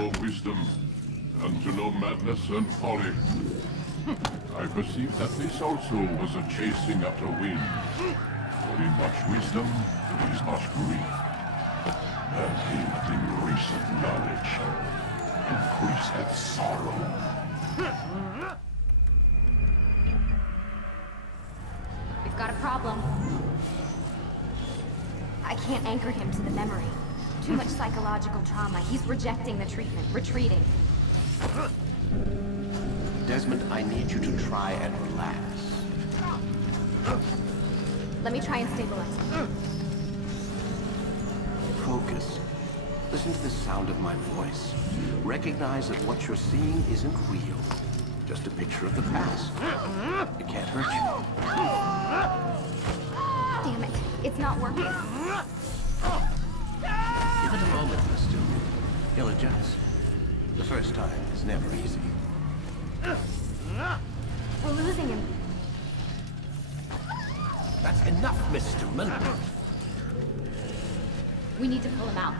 know wisdom, and to know madness and folly. I perceive that this also was a chasing after wind. For in much wisdom there is much grief, and in recent knowledge increaseth sorrow. We've got a problem. I can't anchor him to the memory. Too much psychological trauma. He's rejecting the treatment, retreating. Desmond, I need you to try and relax. Let me try and stabilize him. Focus. Listen to the sound of my voice. Recognize that what you're seeing isn't real. Just a picture of the past. It can't hurt you. Damn it. It's not working. Give it a moment, Mr. He'll adjust. The first time is never easy. We're losing him. That's enough, Mr. Miller. We need to pull him out.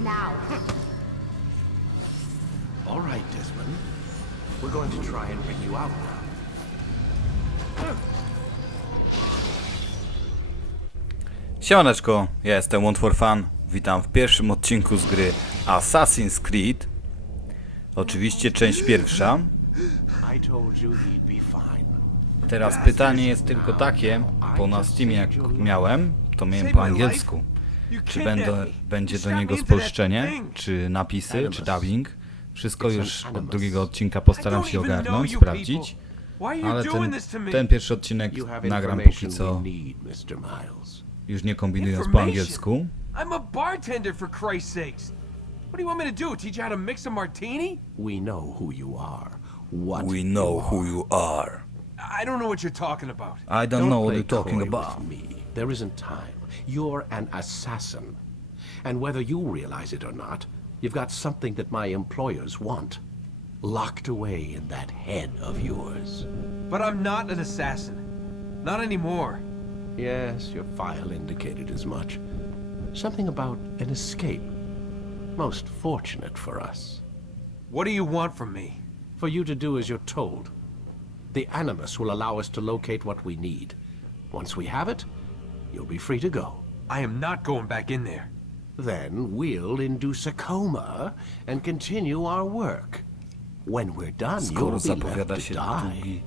Now. All right, Desmond. We're going to try and bring you out now. Siemaneczko, ja jestem Want4Fan. Witam w pierwszym odcinku z gry Assassin's Creed. Oczywiście część pierwsza. Teraz pytanie jest tylko takie, bo na Steamie jak miałem, to miałem po angielsku. Czy będzie do niego spolszczenie, czy napisy, czy dubbing. Wszystko już od drugiego odcinka postaram się ogarnąć, sprawdzić. Ale ten pierwszy odcinek nagram póki co, już nie kombinując po angielsku. I'm a bartender, for Christ's sakes. What do you want me to do? Teach you how to mix a martini? We know who you are. We know who you are. I don't know what you're talking about. I don't know what play you're talking coy about. with me. There isn't time. You're an assassin. And whether you realize it or not, you've got something that my employers want. Locked away in that head of yours. But I'm not an assassin. Not anymore. Yes, your file indicated as much. Something about an escape. Most fortunate for us. What do you want from me? For you to do as you're told. The Animus will allow us to locate what we need. Once we have it, you'll be free to go. I am not going back in there. Then we'll induce a coma and continue our work. When we're done, you'll be left to die.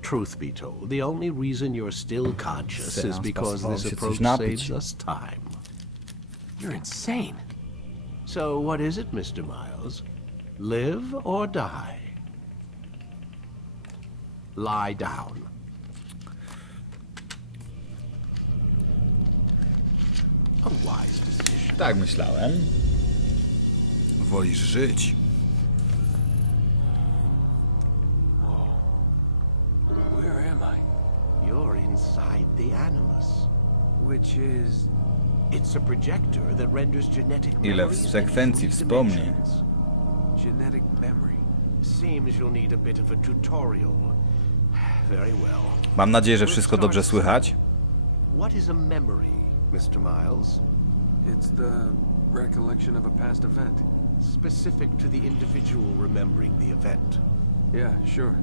Truth be told, the only reason you're still conscious is because this approach saves us time. You're insane. So what is it, Mr. Miles? Live or die? Lie down. A wise decision. Tak myślałem. Wolisz żyć. Whoa. Where am I? You're inside the Animus. Which is... It's a projector that renders genetic Ile memories w sekwencji in three wspomnień. dimensions. genetic memory. Seems you'll need a bit of a tutorial. Very well. Mam nadzieję, że wszystko dobrze słychać. What is a memory, Mr. Miles? It's the recollection of a past event. Specific to the individual remembering the event. Yeah, sure.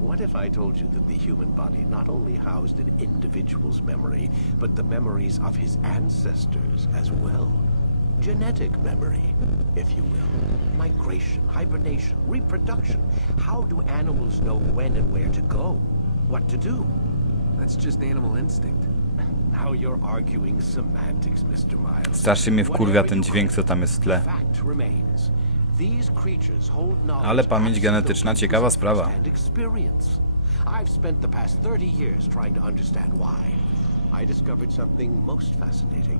What if I told you that the human body not only housed an individual's memory, but the memories of his ancestors as well? Genetic memory, if you will. Migration, hibernation, reproduction. How do animals know when and where to go? What to do? That's just animal instinct. Now you're arguing semantics, Mr. Miles. Strasznie mnie wkurwia ten dźwięk, co tam jest w tle. Ale pamięć genetyczna, ciekawa sprawa. I've spent the past 30 years trying to understand why. I discovered something most fascinating.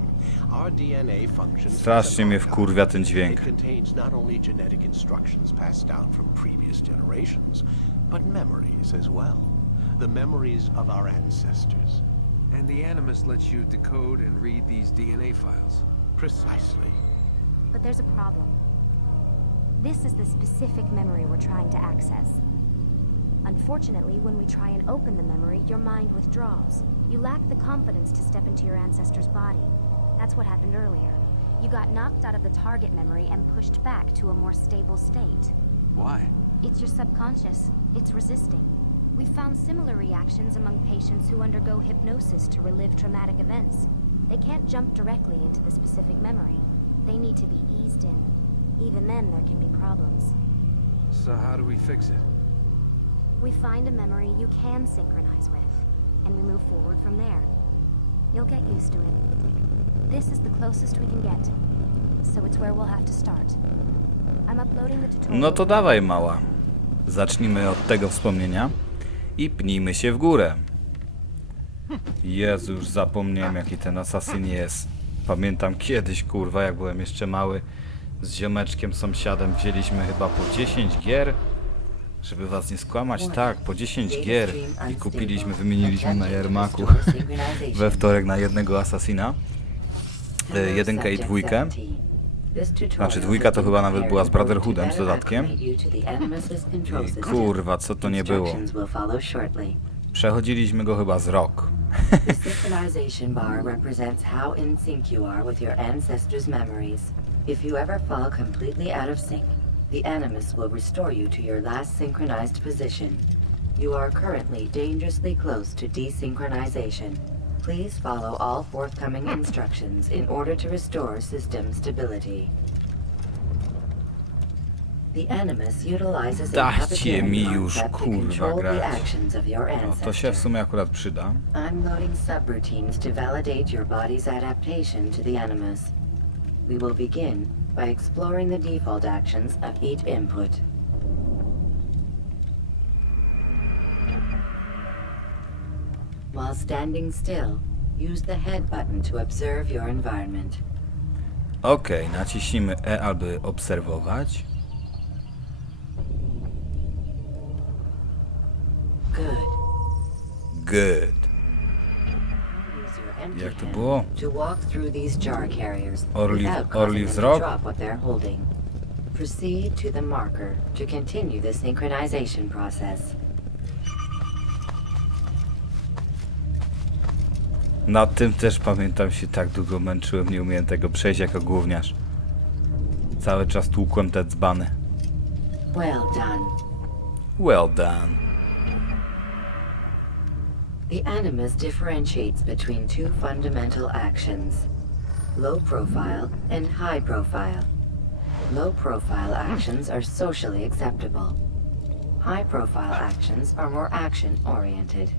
Our DNA functions. Strasznie mnie wkurwia ten dźwięk. It contains not only genetic instructions passed down from previous generations, but memories as well. The memories of our ancestors. And the Animus lets you decode and read these DNA files. Precisely. But there's a problem. This is the specific memory we're trying to access. Unfortunately, when we try and open the memory, your mind withdraws. You lack the confidence to step into your ancestor's body. That's what happened earlier. You got knocked out of the target memory and pushed back to a more stable state. Why? It's your subconscious. It's resisting. We've found similar reactions among patients who undergo hypnosis to relive traumatic events. They can't jump directly into the specific memory. They need to be eased in. Even then, there can be problems. So how do we fix it? We find a memory you can synchronize with, and we move forward from there. You'll get used to it. This is the closest we can get, so it's where we'll have to start. I'm uploading the tutorial. No to dawaj, mała. Zacznijmy od tego wspomnienia i pnijmy się w górę. Jezu, już zapomniałem, jaki ten Assasin jest. Pamiętam kiedyś, kurwa, jak byłem jeszcze mały, z ziomeczkiem, sąsiadem wzięliśmy chyba po 10 gier. Żeby was nie skłamać, tak, po 10 gier i kupiliśmy, wymieniliśmy na jarmaku we wtorek na jednego Assassina. Jedynkę i dwójkę. Znaczy dwójka to chyba nawet była z Brotherhoodem, z dodatkiem. I kurwa, co to nie było. Przechodziliśmy go chyba z rok. The Synchronization Bar represents how in sync you are with your ancestors' memories. If you ever fall completely out of sync, the Animus will restore you to your last synchronized position. You are currently dangerously close to desynchronization. Please follow all forthcoming instructions in order to restore system stability. The Animus utilizes a Dajcie mi neuron już, concept to kurwa, control the grać. actions of your No, to się w ancestor. sumie akurat przyda. I'm loading subroutines to validate your body's adaptation to the Animus. We will begin by exploring the default actions of each input. While standing still, use the head button to observe your environment. Okej, naciśnijmy E, aby obserwować. Good. Good. Use your empty Jak to hand było? to walk through these jar carriers Orli without causing them to wzrok. drop what they're holding. Proceed to the marker to continue the synchronization process. Nad tym też pamiętam, się tak długo męczyłem, nie umiałem tego przejść jako gówniarz. Cały czas tłukłem te dzbany. Well done. Well done. The Animus differentiates between two fundamental actions, low profile and high profile. Low profile actions are socially acceptable. High profile actions are more action oriented.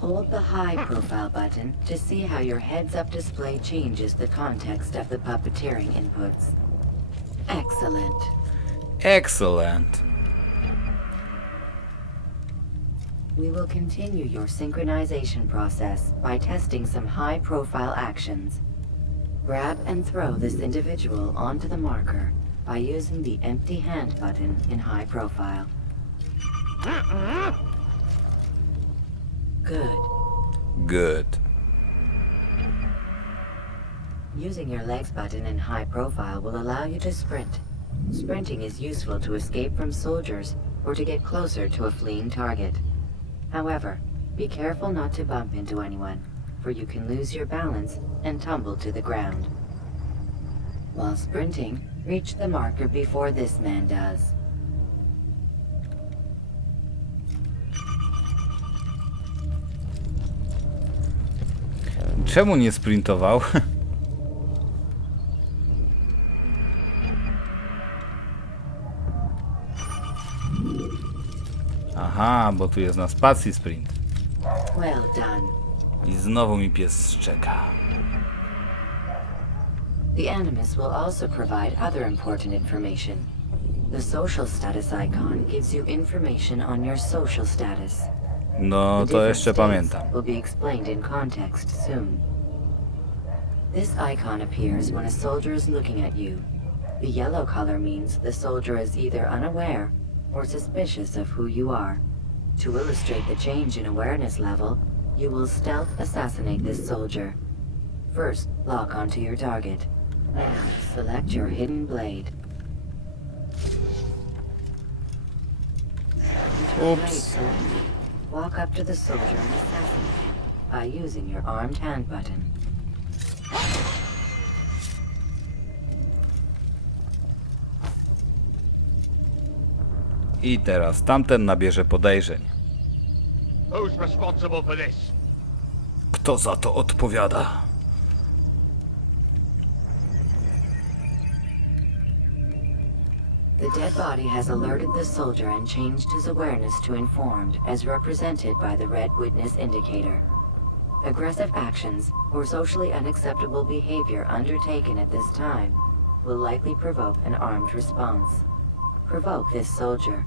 Hold the high profile button to see how your heads-up display changes the context of the puppeteering inputs. Excellent. Excellent. We will continue your synchronization process by testing some high-profile actions. Grab and throw this individual onto the marker by using the empty hand button in high profile. Good. Good. Using your legs button in high profile will allow you to sprint. Sprinting is useful to escape from soldiers or to get closer to a fleeing target. However, be careful not to bump into anyone, for you can lose your balance and tumble to the ground. While sprinting, reach the marker before this man does. Czemu nie sprintował? Aha, bo tu jest na spacji sprint. Well done. I znowu mi pies szczeka. The Animus will also provide other important information. The social status icon gives you information on your social status. No, The to different jeszcze states pamiętam. will be explained in context soon. This icon appears when a soldier is looking at you. The yellow color means the soldier is either unaware or suspicious of who you are. To illustrate the change in awareness level, you will stealth assassinate this soldier. First, lock onto your target. And select your hidden blade. With your blade Oops. selected, walk up to the soldier and assassinate him by using your armed hand button. I teraz tamten nabierze podejrzeń. Who's responsible for this? Kto za to odpowiada? The dead body has alerted the soldier and changed his awareness to informed, as represented by the red witness indicator. Aggressive actions or socially unacceptable behavior undertaken at this time will likely provoke an armed response. Provoke this soldier.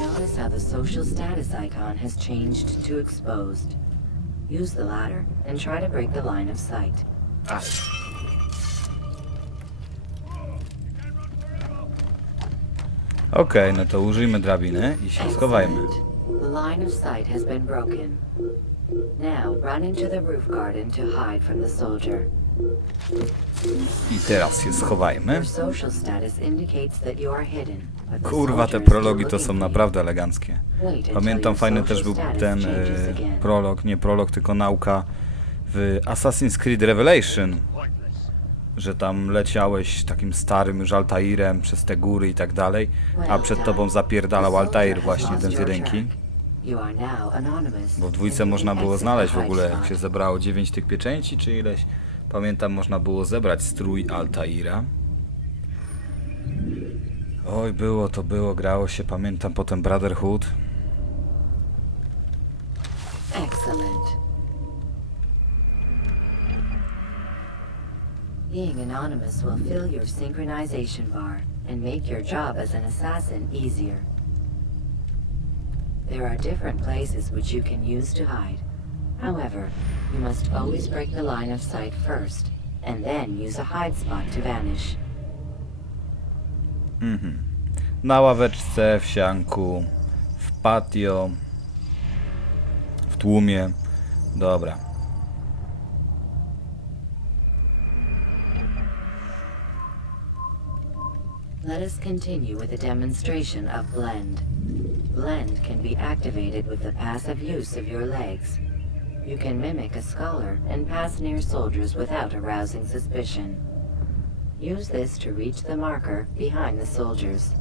Notice how the social status icon has changed to exposed. Use the latter and try to break the line of sight. Okej, no to użyjmy drabiny i się schowajmy. The line of sight has been broken. Now run into the roof garden to hide from the soldier. I teraz się schowajmy. Your social status indicates that you are hidden. But the Kurwa, te soldier is prologi still to są looking for you. naprawdę eleganckie. Wait until Pamiętam, your fajny social też był status ten changes again. prolog, nie prolog, tylko nauka w Assassin's Creed Revelation, że tam leciałeś takim starym już Altairem przez te góry i tak dalej, a przed tobą zapierdalał Altair właśnie ten z jedynki. You are now anonymous. Bo w dwójce można było znaleźć w ogóle, jak się zebrało 9 tych pieczęci czy ileś. Pamiętam, można było zebrać strój Altaira. Oj, było to było, grało się, pamiętam potem Brotherhood. Excellent. Being anonymous will fill your synchronization bar and make your job as an assassin easier. There are different places which you can use to hide. However, you must always break the line of sight first, and then use a hide spot to vanish. Na ławeczce, w sianku, w patio, w tłumie. Dobra. Let us continue with a demonstration of blend. Blend can be activated with the passive use of your legs. You can mimic a scholar and pass near soldiers without arousing suspicion. Use this to reach the marker behind the soldiers.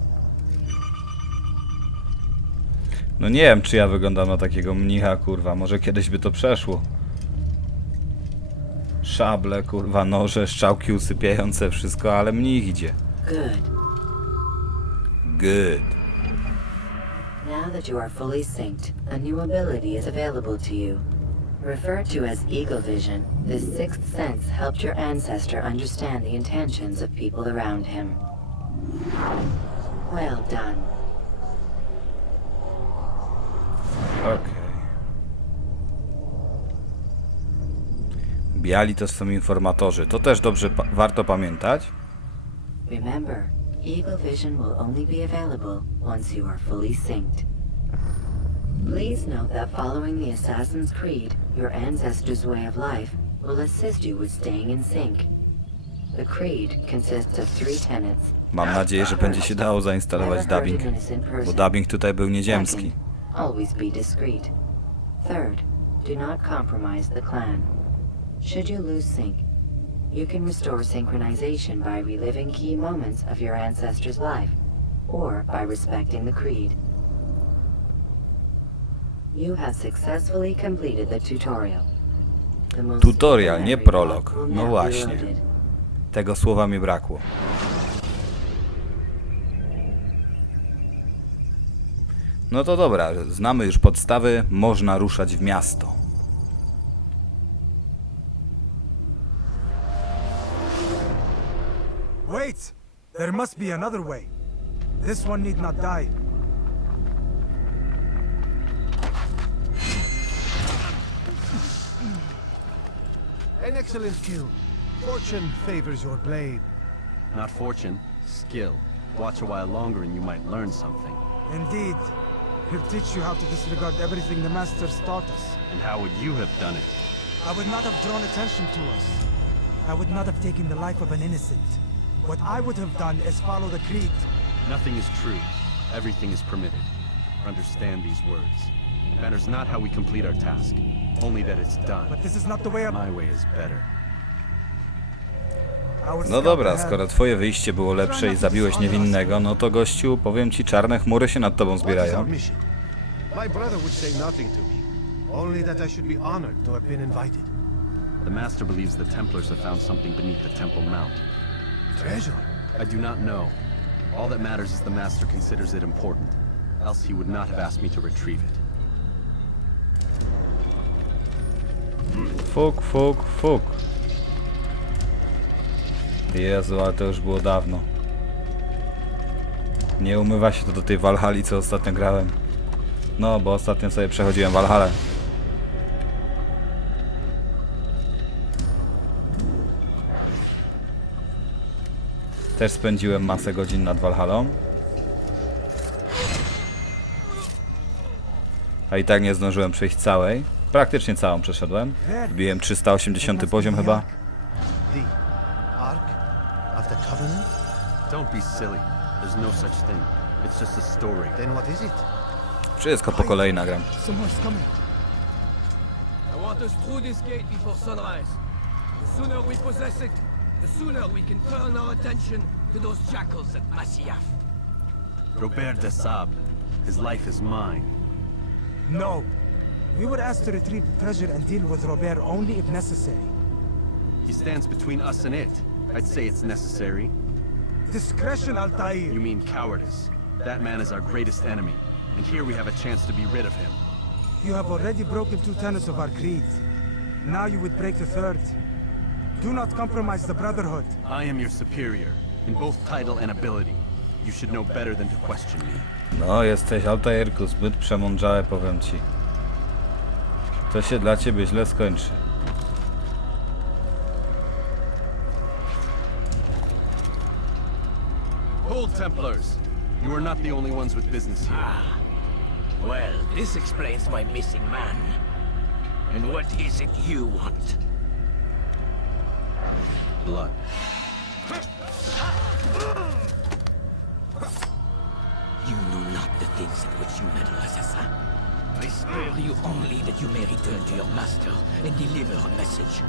No nie wiem, czy ja wyglądam na takiego mnicha, kurwa. Może kiedyś by to przeszło. Szable, kurwa, noże, strzałki usypiające, wszystko, ale mnich idzie. Good. Good. Now that you are fully synced, a new ability is available to you. Referred to as Eagle Vision, this sixth sense helped your ancestor understand the intentions of people around him. Well done. Okej. Biali to są informatorzy. To też dobrze warto pamiętać. Remember, Eagle Vision will only be available once you are fully synced. Please note that following the Assassin's Creed, your ancestors' way of life will assist you with staying in sync. The creed consists of 3 tenets. Mam nadzieję, że będzie się dało zainstalować dubbing, bo dubbing tutaj był nieziemski. Second, always be discreet. Third, do not compromise the clan. Should you lose sync, you can restore synchronization by reliving key moments of your ancestor's life, or by respecting the creed. You have successfully completed the tutorial. The most Tutorial, nie preliminary prolog. block will No now be właśnie. loaded. Tego słowa mi brakło. No to dobra, znamy już podstawy, można ruszać w miasto. Wait! There must be another way. This one need not die. An excellent kill. Fortune favors your blade. Not fortune, skill. Watch a while longer and you might learn something. Indeed. He'll teach you how to disregard everything the Masters taught us. And how would you have done it? I would not have drawn attention to us. I would not have taken the life of an innocent. What I would have done is follow the creed. Nothing is true. Everything is permitted. Understand these words. It matters not how we complete our task, only that it's done. But this is not the way I... My way is better. No dobra, skoro twoje wyjście było lepsze i zabiłeś niewinnego, no to gościu, powiem ci, czarne chmury się nad tobą zbierają. My brother would say nothing to me, only that I should be honored to have been invited. The Master believes the Templars have found something beneath the Temple Mount. Treasure? I do not know. All that matters is the Master considers it important, else he would not have asked me to retrieve it. Fuk, fuk, fuk. Jezu, ale to już było dawno. Nie umywa się to do tej Walhali, co ostatnio grałem. No, bo ostatnio sobie przechodziłem Walhalę. Też spędziłem masę godzin nad Walhalą. A i tak nie zdążyłem przejść całej. Praktycznie całą przeszedłem. Wbiłem 380 poziom chyba. The Covenant? Don't be silly. There's no such thing. It's just a story. Then what is it? Wszystko po kolei nagram. Someone's coming. I want us through this gate before sunrise. The sooner we possess it, the sooner we can turn our attention to those jackals at Masyaf. Robert de Sable. His life is mine. No. We were asked to retrieve the treasure and deal with Robert only if necessary. He stands between us and it. I'd say it's necessary. Discretion, Altair. You mean cowardice. That man is our greatest enemy, and here we have a chance to be rid of him. You have already broken 2 tenets of our creed. Now you would break the 3rd. Do not compromise the Brotherhood. I am your superior, in both title and ability. You should know better than to question me. No, jesteś, Altairku, zbyt przemądrzałe, powiem ci. To się dla ciebie źle skończy. Hold, Templars! You are not the only ones with business here. Well, this explains my missing man. And what is it you want? Blood. You know not the things in which you meddle, Assassin. I spare you only that you may return to your master and deliver a message.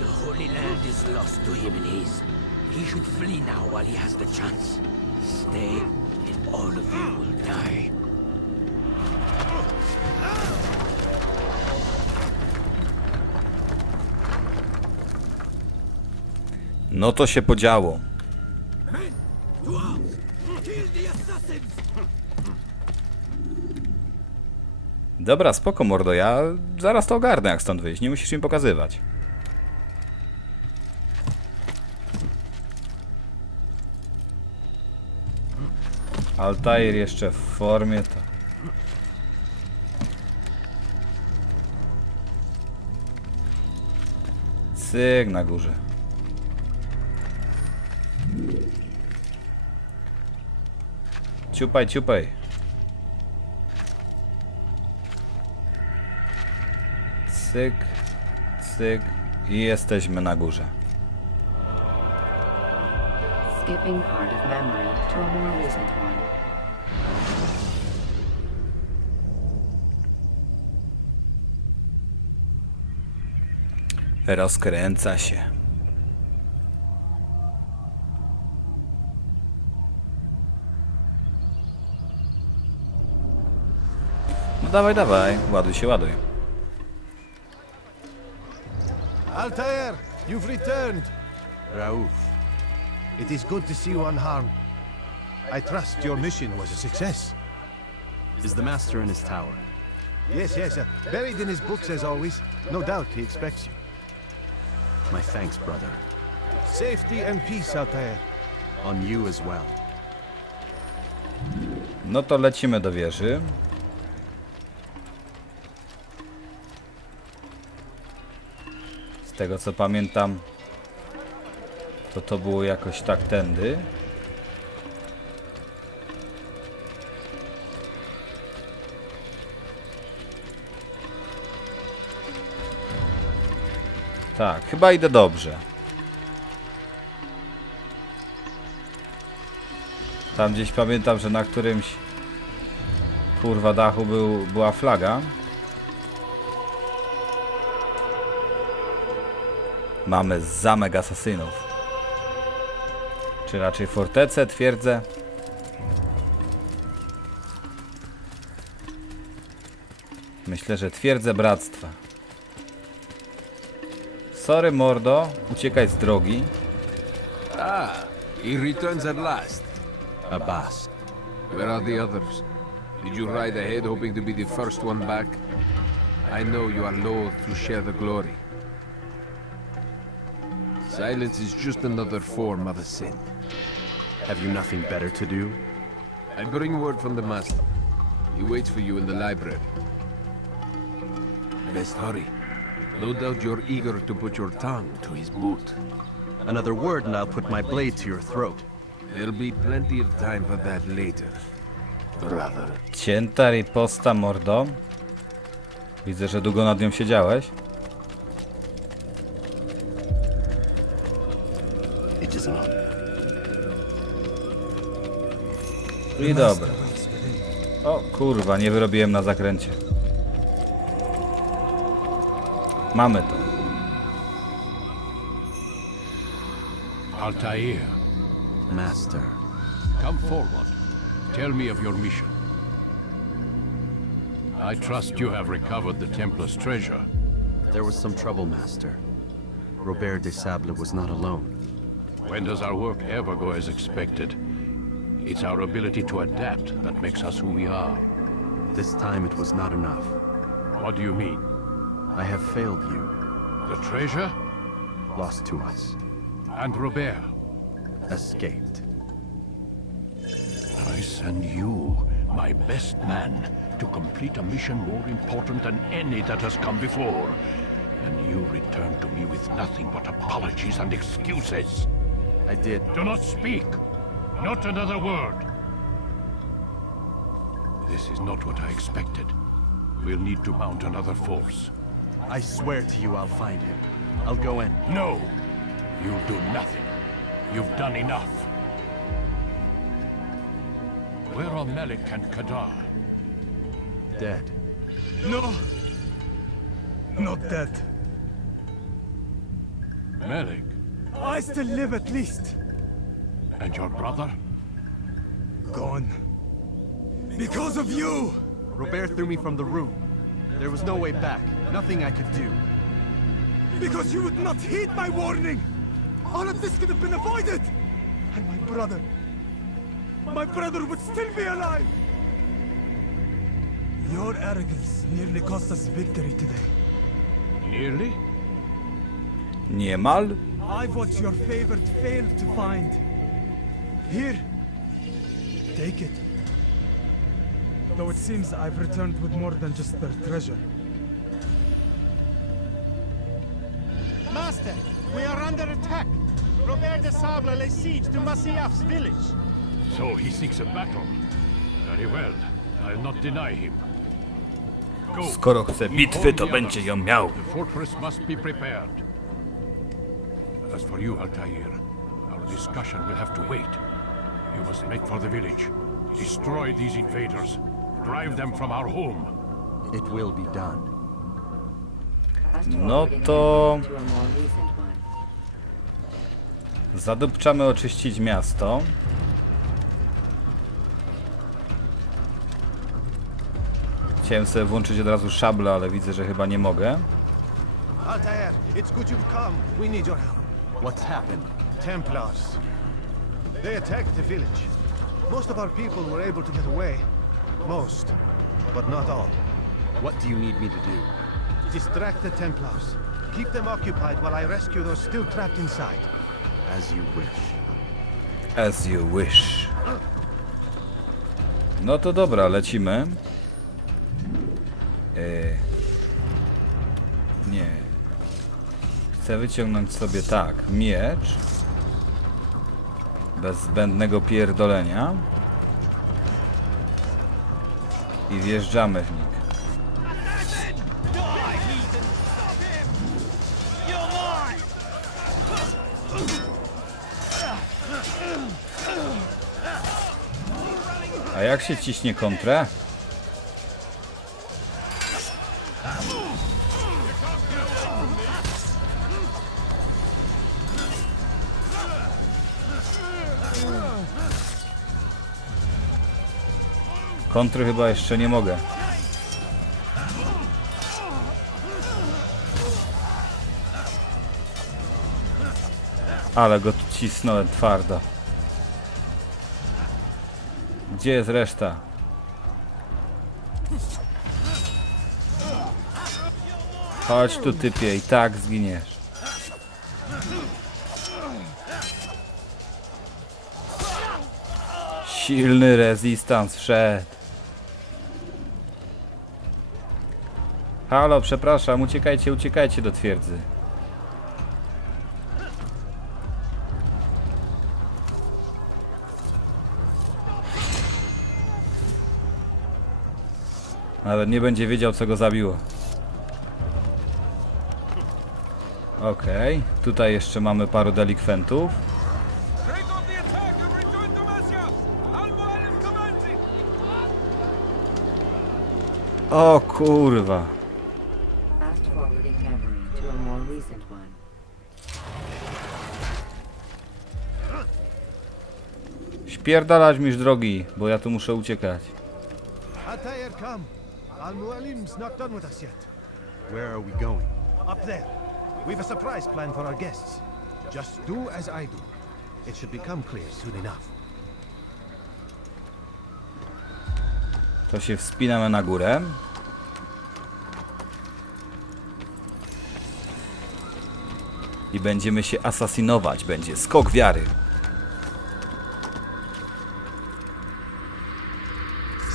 The Holy Land is lost to him and his. He should flee now while he has the chance. Stay, and all of you will die. No to się podziało. Men, to arms! Kill the assassins! Dobra, spoko mordo, ja zaraz to ogarnę, jak stąd wyjść, nie musisz mi pokazywać. Altair jeszcze w formie, to... Cyk na górze. Ciupaj, ciupaj. Cyk, cyk i jesteśmy na górze. Skipping part of memory to a more recent one. Rozkręca się. No dawaj, dawaj, ładuj się, ładuj. Altair, you've returned. Raouf. It is good to see you unharmed. I trust your mission was a success. Is the Master in his tower? Yes, yes, buried in his books as always. No doubt he expects you. My thanks, brother. Safety and peace, Altair. On you as well. No to lecimy do wieży. Z tego co pamiętam, to było jakoś tak tędy. Tak, chyba idę dobrze. Tam gdzieś pamiętam, że na którymś kurwa dachu była flaga. Mamy zamek asasynów. Czy raczej fortecę, twierdzę? Myślę, że twierdzę bractwa. Sorry mordo, uciekaj z drogi. Ah, he returns at last. Abbas. Where are the others? Did you ride ahead hoping to be the first one back? I know you are loath to share the glory. Silence is just another form of a sin. Have you nothing better to do? I bring word from the master. He waits for you in the library. Best hurry. No doubt you're eager to put your tongue to his boot. Another word and I'll put my blade to your throat. There'll be plenty of time for that later, brother. Cięta riposta, mordo. Widzę, że długo nad nią siedziałeś. I dobra. O kurwa, nie wyrobiłem na zakręcie. Mamy to. Altair, Master. come forward. Tell me of your mission. I trust you have recovered the Templar's treasure. There was some trouble, Master. Robert de Sable was not alone. When does our work ever go as expected? It's our ability to adapt that makes us who we are. This time it was not enough. What do you mean? I have failed you. The treasure? Lost to us. And Robert? Escaped. I send you, my best man, to complete a mission more important than any that has come before. And you return to me with nothing but apologies and excuses. I did. Do not speak. Not another word. This is not what I expected. We'll need to mount another force. I swear to you I'll find him. I'll go in. No! You'll do nothing. You've done enough. Where are Malik and Kadar? Dead. No! Not dead. Malik? I still live at least. And your brother? Gone. Because of you! Robert threw me from the room. There was no way back. Nothing I could do. Because you would not heed my warning! All of this could have been avoided! And my brother would still be alive! Your arrogance nearly cost us victory today. Nearly? Niemal? I've what your favorite failed to find. Here. Take it. Though it seems I've returned with more than just their treasure. Master, we are under attack. Robert de Sable lays siege to Masyaf's village. So he seeks a battle. Very well. I'll not deny him. Go. Skoro chce bitwy, to będzie ją miał. The fortress must be prepared. As for you, Altair, our discussion will have to wait. You must make for the village. Destroy these invaders. Drive them from our home. It will be done. No to... Zadupczamy oczyścić miasto. Chciałem sobie włączyć od razu szablę, ale widzę, że chyba nie mogę. Altair, it's good you've come. We need your help. What's happened? Templars. They attacked the village. Most of our people were able to get away. Most, but not all. What do you need me to do? Distract the Templars. Keep them occupied while I rescue those still trapped inside. As you wish. As you wish. No to dobra, lecimy. Nie. Chcę wyciągnąć sobie tak, miecz. Bez zbędnego pierdolenia. I wjeżdżamy w nich. A jak się ciśnie kontrę? Kontry chyba jeszcze nie mogę. Ale go tu cisnąłem twardo. Gdzie jest reszta? Chodź tu, typie, i tak zginiesz. Silny rezystans wszedł. Halo, przepraszam, uciekajcie, uciekajcie do twierdzy. Nawet nie będzie wiedział, co go zabiło. Okej, tutaj jeszcze mamy paru delikwentów. O kurwa. Spierdalać mi z drogi, bo ja tu muszę uciekać. Al-Mualim's not done with us yet. Where are we going? Up there. We've a surprise planned for our guests. Just do as I do. It should become clear soon enough. To się wspinamy na górę. I będziemy się asasinować. Będzie skok wiary.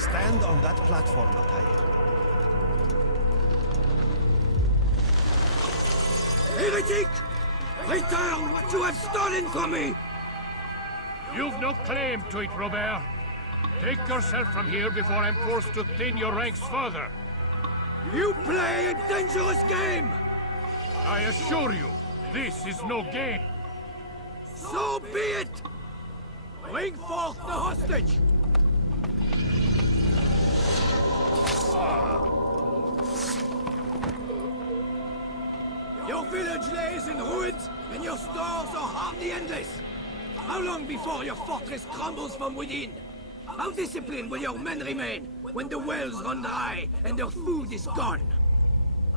Stand on that platform, Ataya. Heretic! Return what you have stolen from me! You've no claim to it, Robert. Take yourself from here before I'm forced to thin your ranks further. You play a dangerous game! I assure you, this is no game. So be it! Bring forth the hostage! Your village lays in ruins, and your stores are hardly endless. How long before your fortress crumbles from within? How disciplined will your men remain when the wells run dry and their food is gone?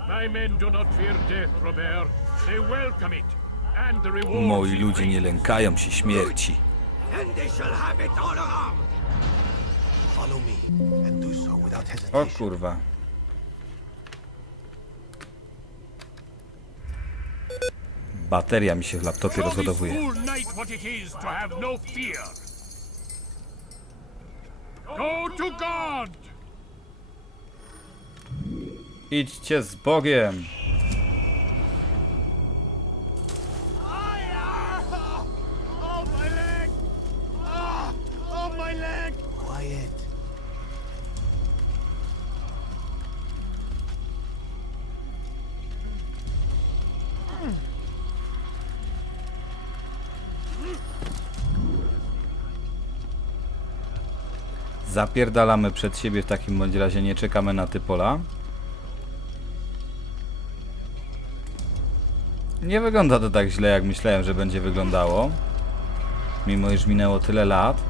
My men do not fear death, Robert. They welcome it, and the rewards. Moi ludzie nie lękają się śmierci. And they shall have it all around. Follow me, and do so without O hesitation. kurwa. Bateria mi się w laptopie rozładowuje. Go to God! Idźcie z Bogiem. Oh, my leg! Oh, my leg! Quiet. Zapierdalamy przed siebie w takim bądź razie, nie czekamy na typola. Nie wygląda to tak źle, jak myślałem, że będzie wyglądało. Mimo iż minęło tyle lat.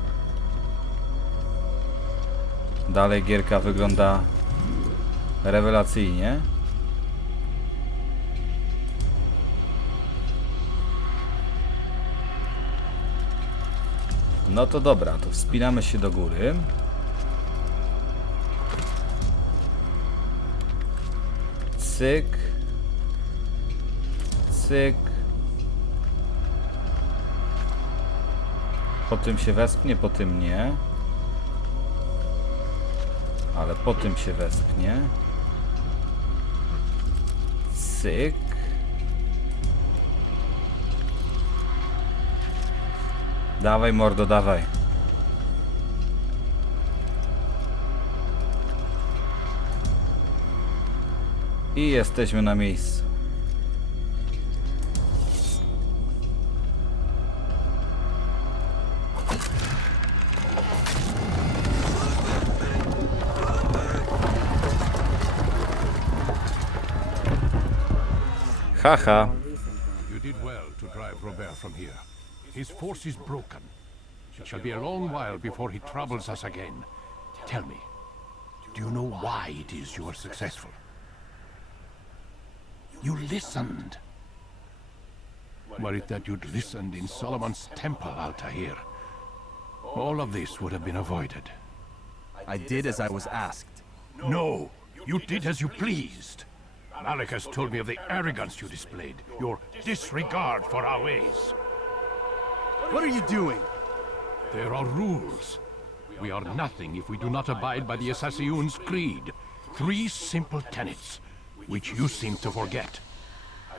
Dalej gierka wygląda rewelacyjnie. No to dobra, to wspinamy się do góry. Cyk. Cyk. Po tym się wespnie, po tym nie. Ale po tym się wespnie. Cyk. Dawaj, mordo, dawaj. I jesteśmy na miejscu. Haha. You did well to drive Robert from here. His force is broken. It shall be a long while before he troubles us again. Tell me, do you know why it is you are successful? You listened. Were it that you'd listened in Solomon's temple out here, all of this would have been avoided. I did as I was asked. No, you did as you pleased. Malik has told me of the arrogance you displayed, your disregard for our ways. What are you doing? There are rules. We are nothing if we do not abide by the Assassin's creed. 3 simple tenets, which you seem to forget.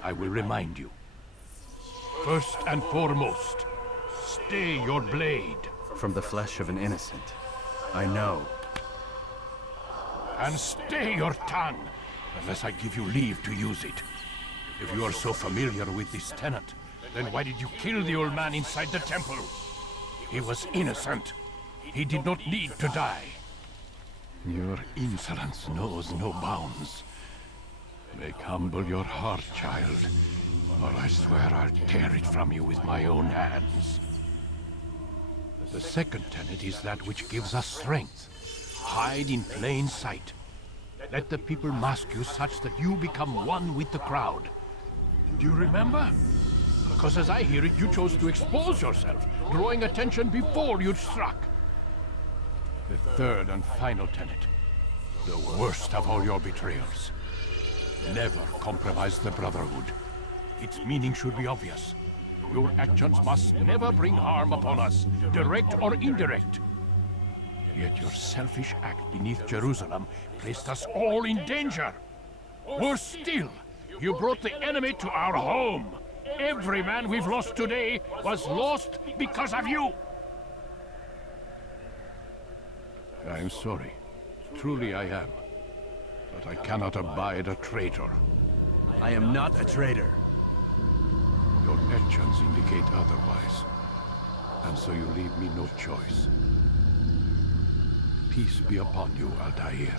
I will remind you. First and foremost, stay your blade. From the flesh of an innocent. I know. And stay your tongue, unless I give you leave to use it. If you are so familiar with this tenet, then why did you kill the old man inside the temple? He was innocent. He did not need to die. Your insolence knows no bounds. Make humble your heart, child, or I swear I'll tear it from you with my own hands. The second tenet is that which gives us strength. Hide in plain sight. Let the people mask you such that you become one with the crowd. Do you remember? Because as I hear it, you chose to expose yourself, drawing attention before you'd struck. The third and final tenet. The worst of all your betrayals. Never compromise the Brotherhood. Its meaning should be obvious. Your actions must never bring harm upon us, direct or indirect. Yet your selfish act beneath Jerusalem placed us all in danger. Worse still, you brought the enemy to our home. Every man we've lost today was lost because of you. I'm sorry. Truly I am. But I cannot abide a traitor. I am not a traitor. Your actions indicate otherwise. And so you leave me no choice. Peace be upon you, Altair.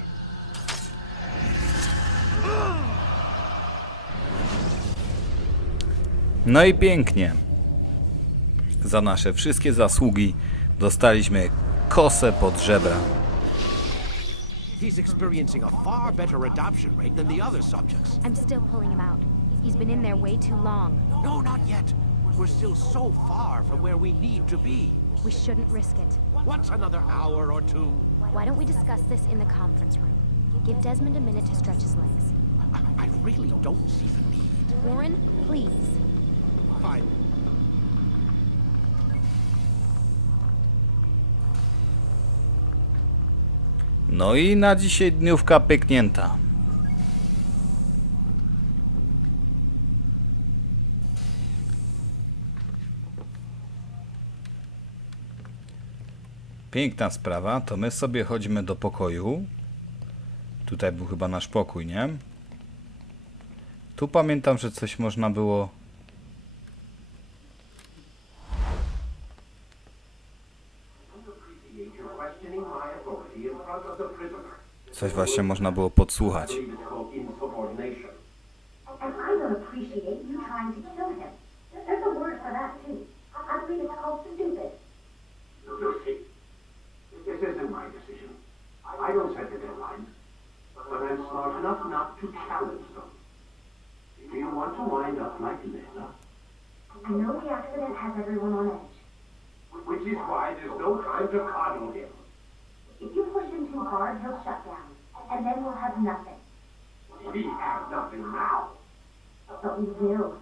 No i pięknie. Za nasze wszystkie zasługi dostaliśmy kosę pod żebra. He's experiencing a far better adoption rate than the other subjects. I'm still pulling him out. He's been in there way too long. No, not yet. We're still so far from where we need to be. We shouldn't risk it. What's another hour or two? Why don't we discuss this in the conference room? Give Desmond a minute to stretch his legs. I really don't see the need. Warren, please. Fine. No i na dzisiaj dniówka pyknięta. Piękna sprawa, to my sobie chodzimy do pokoju. Tutaj był chyba nasz pokój, nie? Tu pamiętam, że coś można było... Coś właśnie można było podsłuchać. This isn't my decision. I don't set the deadlines, but I'm smart enough not to challenge them. Do you want to wind up like Lena? I know the accident has everyone on edge. Which is why there's no time to coddle him. If you push him too hard, he'll shut down, and then we'll have nothing. We have nothing now. But we will.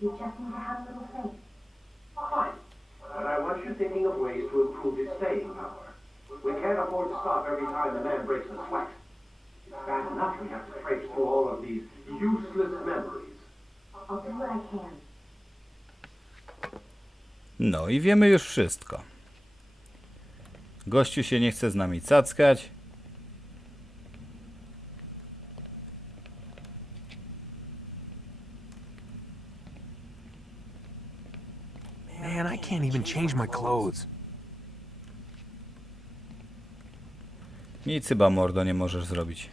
You just need to have a little faith. Fine, but I want you thinking of ways to improve his staying power. We can't afford to stop every time the man breaks a sweat. It's bad enough we have to traipse through all of these useless memories. I'll do what I can. No i wiemy już wszystko. Gościu się nie chce z nami cackać. Man, I can't even change my clothes. Nic chyba, mordo, nie możesz zrobić.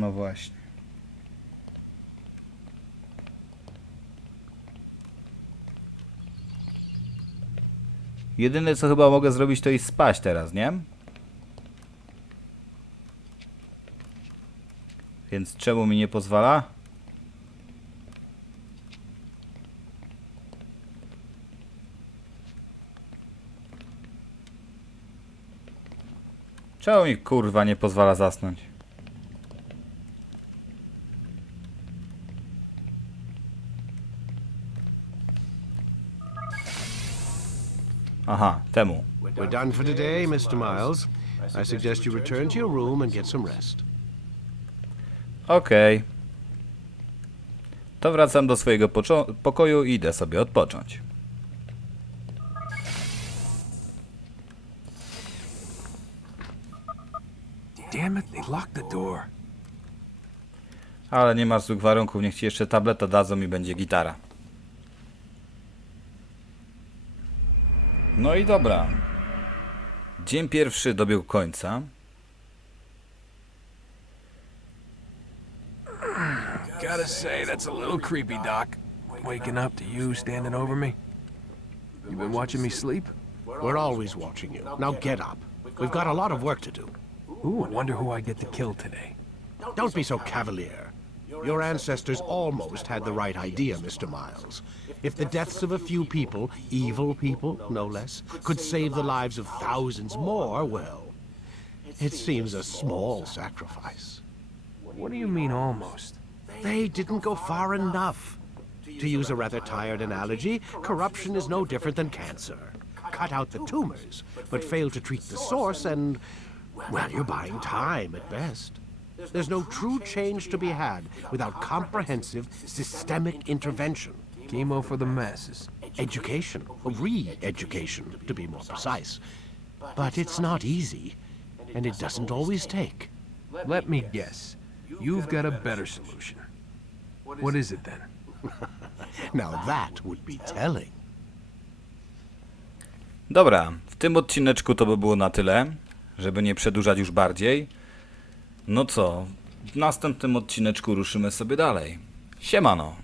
No właśnie. Jedyne co chyba mogę zrobić, to iść spać teraz, nie? Więc czemu mi nie pozwala? Czemu mi kurwa nie pozwala zasnąć? Aha, temu. We're done for today, Mr. Miles. I suggest you return to your room and get some rest. Okej. To wracam do swojego pokoju i idę sobie odpocząć. Damn it, they locked the door. Ale nie ma złych warunków, niech ci jeszcze tableta dadzą i będzie gitara. No i dobra. Dzień pierwszy dobiegł końca. Gotta say, that's a little creepy, Doc. Waking up to you standing over me. You been watching me sleep? We're always watching you. Now get up. We've got a lot of work to do. Ooh, I wonder who I get to kill today. Don't be so cavalier. Your ancestors almost had the right idea, Mr. Miles. If the deaths of a few people, evil people, no less, could save the lives of thousands more, well, it seems a small sacrifice. What do you mean, almost? They didn't go far enough. To use a rather tired analogy, corruption is no different than cancer. Cut out the tumors, but fail to treat the source and, well, you're buying time at best. There's no true change to be had without comprehensive, systemic intervention. Chemo for the masses. Education, re-education, to be more precise. But it's not easy, and it doesn't always take. Let me guess. You've got a better solution. What is it then? Now that would be telling. Dobra, w tym odcineczku to by było na tyle, żeby nie przedłużać już bardziej. No co, w następnym odcineczku ruszymy sobie dalej. Siemano!